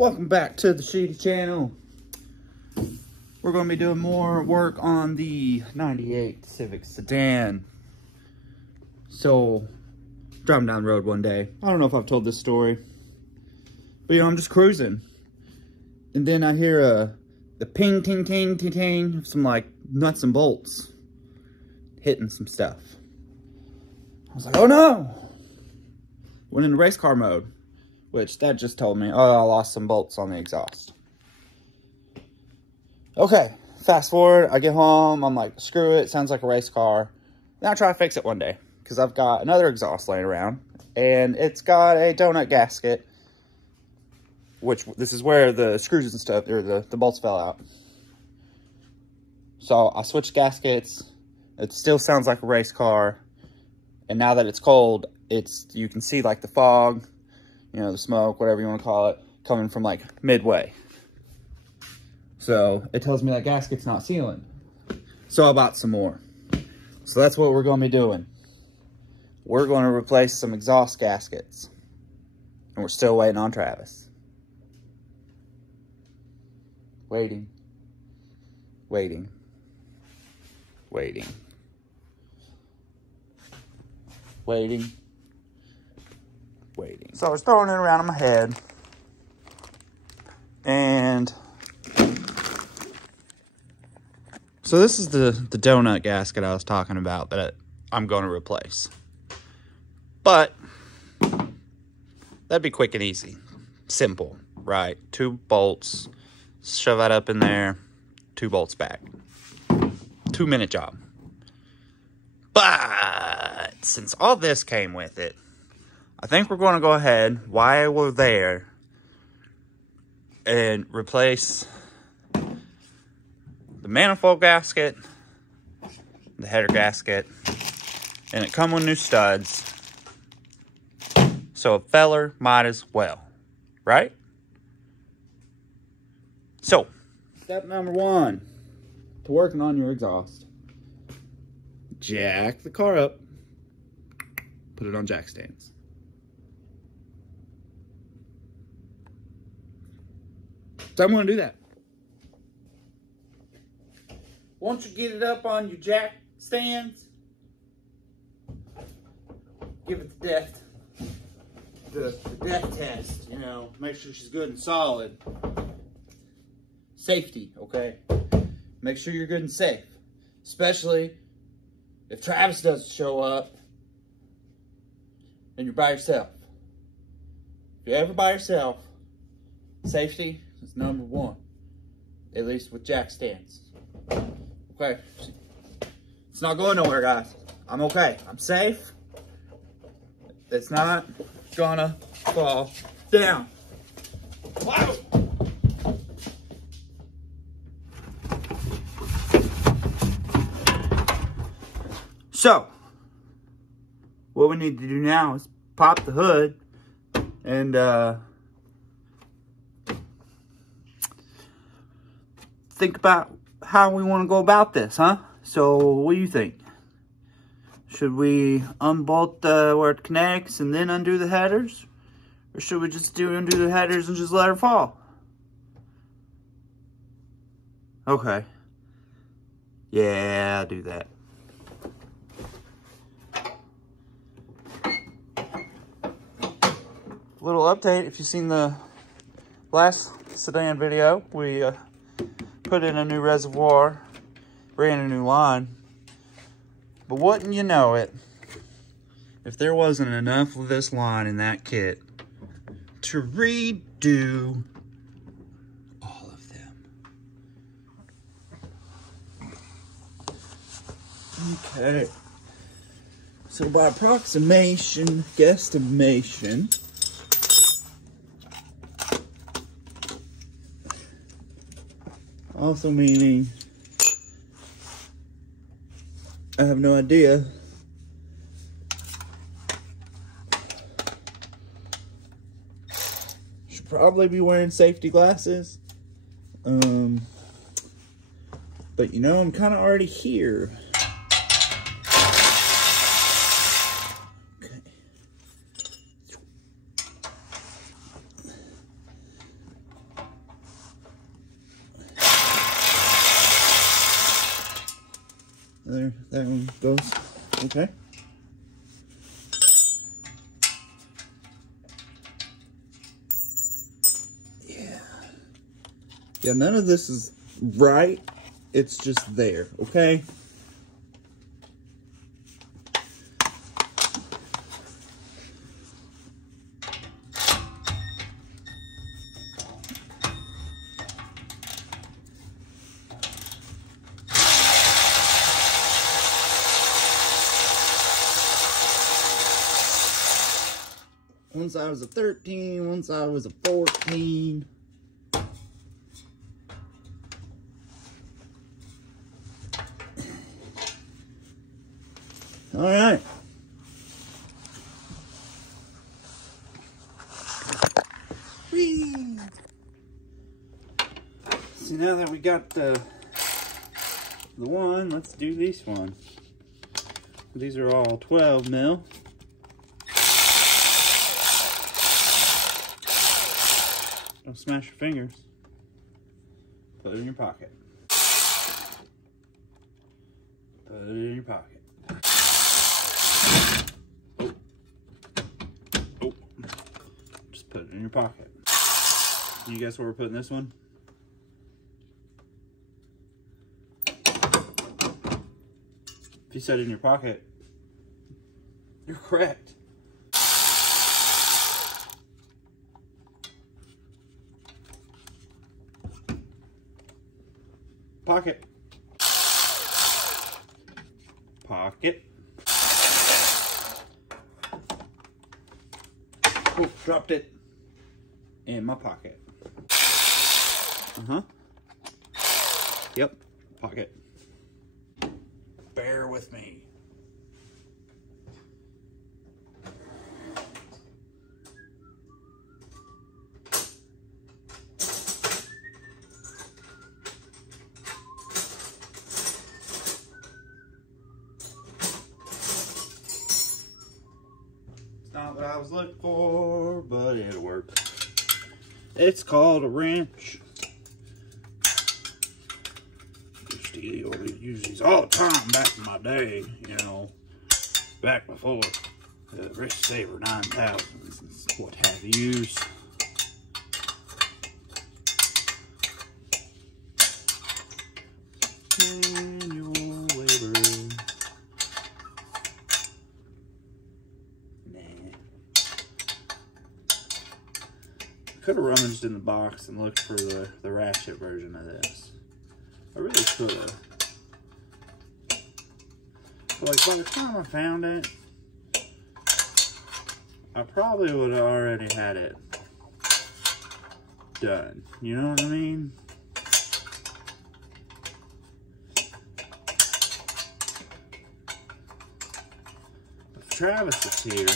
Welcome back to the Shiddy channel. We're going to be doing more work on the 98 Civic sedan. So, driving down the road one day. I don't know if I've told this story. But, you know, I'm just cruising. And then I hear the ping, ting, ting, ting, ting of some, like, nuts and bolts hitting some stuff. I was like, oh no! Went into race car mode. Which, that just told me, oh, I lost some bolts on the exhaust. Okay, fast forward, I get home, I'm like, screw it, sounds like a race car. Then I try to fix it one day, because I've got another exhaust laying around, and it's got a donut gasket, which, this is where the screws and stuff, or the bolts fell out. So, I switched gaskets, it still sounds like a race car, and now that it's cold, you can see, like, the fog, you know, the smoke, whatever you want to call it, coming from like midway. So it tells me that gasket's not sealing. So I bought some more. So that's what we're going to be doing. We're going to replace some exhaust gaskets. And we're still waiting on Travis. Waiting. Waiting. Waiting. Waiting. Waiting. So I was throwing it around in my head, and so this is the donut gasket I was talking about that I'm going to replace. But that'd be quick and easy, simple, right? 2 bolts, shove that up in there, 2 bolts back, 2-minute job. But since all this came with it, I think we're going to go ahead, while we're there, and replace the manifold gasket, the header gasket, and it come with new studs. So a feller might as well, right? So, step number 1 to working on your exhaust. Jack the car up, put it on jack stands. So I'm going to do that. Once you get it up on your jack stands, give it the death test, you know, make sure she's good and solid. Safety, okay? Make sure you're good and safe. Especially if Travis doesn't show up and you're by yourself. If you're ever by yourself, safety is number 1, at least with jack stands. Okay, it's not going nowhere, guys. I'm okay. I'm safe. It's not gonna fall down. Wow. So, what we need to do now is pop the hood and think about how we want to go about this, huh? So, what do you think? Should we unbolt where it connects and then undo the headers? Or should we just undo the headers and just let her fall? Okay. Yeah, I'll do that. Little update, if you've seen the last sedan video, we put in a new reservoir, ran a new line, but wouldn't you know it, if there wasn't enough of this line in that kit to redo all of them. Okay, so by approximation, guesstimation, also meaning I have no idea. Should probably be wearing safety glasses. But you know, I'm kind of already here. Okay. that one goes. Okay. Yeah, none of this is right. It's just there, okay? One side was a 13, one side was a 14. All right. Whee! So now that we got the one, let's do this one. These are all 12 mil. Don't smash your fingers. Put it in your pocket. Put it in your pocket. Oh. Just put it in your pocket. Can you guess where we're putting this one? If you said it in your pocket, you're correct. Pocket. Pocket. Oh, dropped it in my pocket. Uh-huh. Yep, pocket. Bear with me. Not what I was looking for, but it'll work. It's called a wrench. Used to use these all the time back in my day, you know, back before the Rich Saver 9000s, what have you. Manual labor. Could have rummaged in the box and looked for the ratchet version of this. I really could have. But like by the time I found it, I probably would have already had it done. You know what I mean? If Travis was here,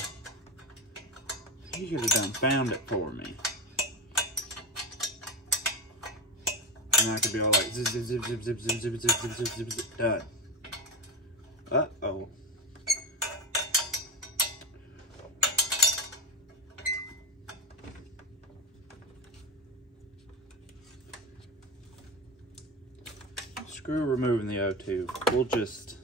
he could have found it for me. And I could be all like zip, zip, zip, zip, zip, zip, zip, zip, zip, zip, zip, zip, done. Uh-oh. Screw removing the O2. We'll just...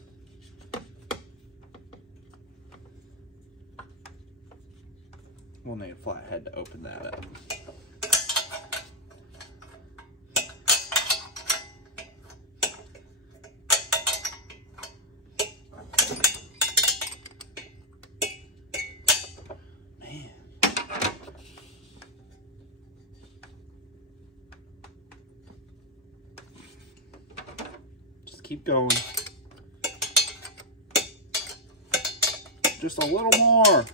we'll need a flathead to open that up. Keep going. Just a little more.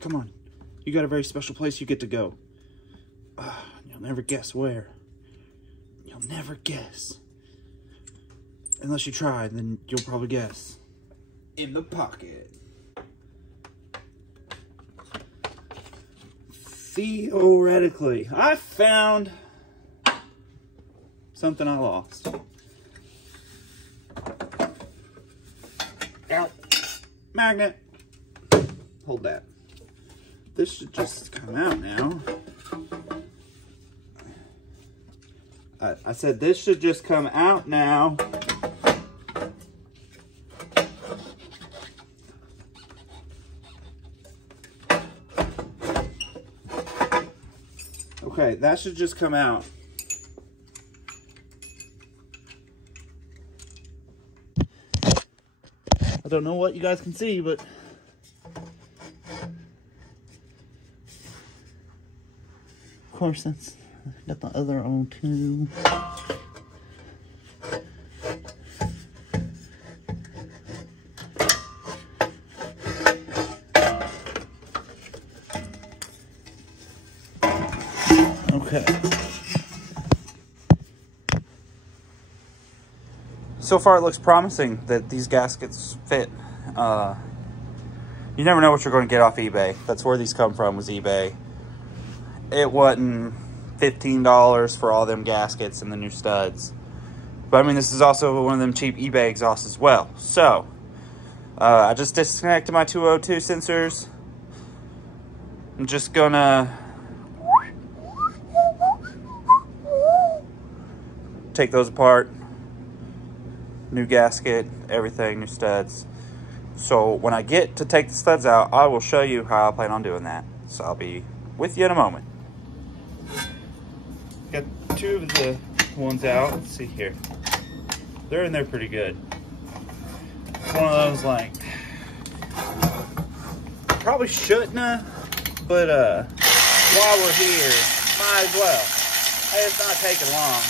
Come on. You got a very special place you get to go. You'll never guess where. You'll never guess. Unless you try, then you'll probably guess. In the pocket. Theoretically, I found something I lost. Ow. Magnet. Hold that. This should just come out now. I said this should just come out now. Okay, that should just come out. I don't know what you guys can see, but of course that's got the other on too. Okay. So far it looks promising that these gaskets fit. You never know what you're going to get off eBay. That's where these come from, was eBay. It wasn't $15 for all them gaskets and the new studs. But I mean, this is also one of them cheap eBay exhausts as well. So, I just disconnected my 202 sensors. I'm just gonna take those apart. New gasket, everything, new studs. So when I get to take the studs out, I will show you how I plan on doing that. So I'll be with you in a moment. Got two of the ones out. Let's see here. They're in there pretty good. It's one of those like, probably shouldn't have, but while we're here, might as well. Hey, it's not taking long.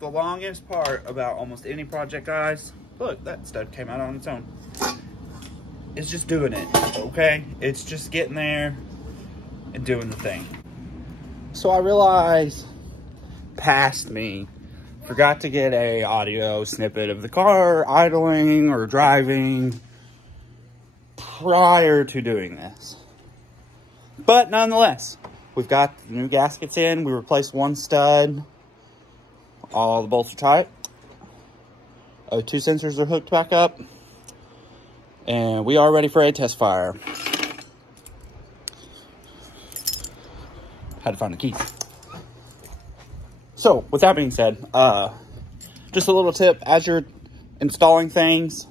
The longest part about almost any project, guys, look, that stud came out on its own. It's just doing it, okay? It's just getting there and doing the thing. So I realized, past me, forgot to get a audio snippet of the car idling or driving prior to doing this. But nonetheless, we've got the new gaskets in. We replaced one stud. All the bolts are tight. Two sensors are hooked back up. And we are ready for a test fire. Had to find the keys. So, with that being said, just a little tip. As you're installing things,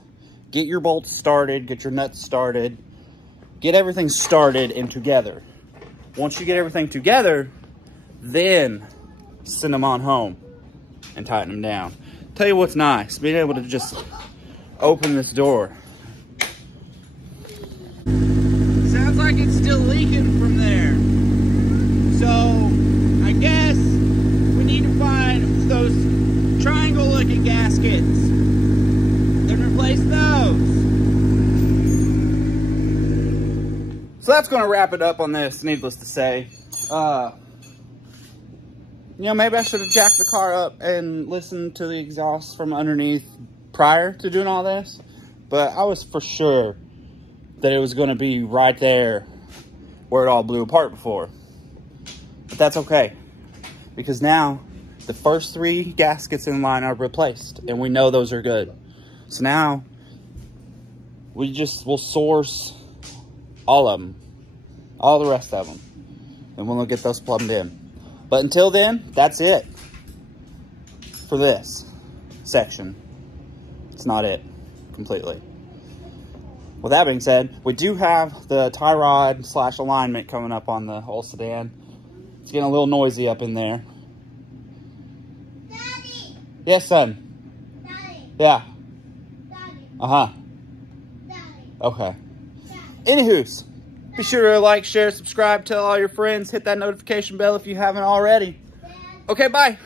get your bolts started, get your nuts started. Get everything started and together. Once you get everything together, then send them on home and tighten them down. Tell you what's nice, being able to just open this door. Sounds like it's still leaking from there. So I guess we need to find those triangle looking gaskets and replace those. So that's going to wrap it up on this, needless to say. You know, maybe I should have jacked the car up and listened to the exhaust from underneath prior to doing all this. But I was for sure that it was going to be right there where it all blew apart before. But that's okay. Because now the first 3 gaskets in line are replaced. And we know those are good. So now we'll source all of them. All the rest of them. And we'll get those plumbed in. But until then, that's it for this section. It's not it completely. With that being said, we do have the tie rod / alignment coming up on the whole sedan. It's getting a little noisy up in there. Daddy. Yes, son. Daddy. Yeah. Daddy. Uh-huh. Daddy. Okay. Daddy. Anywho's. Be sure to like, share, subscribe, tell all your friends, hit that notification bell if you haven't already. Okay, bye.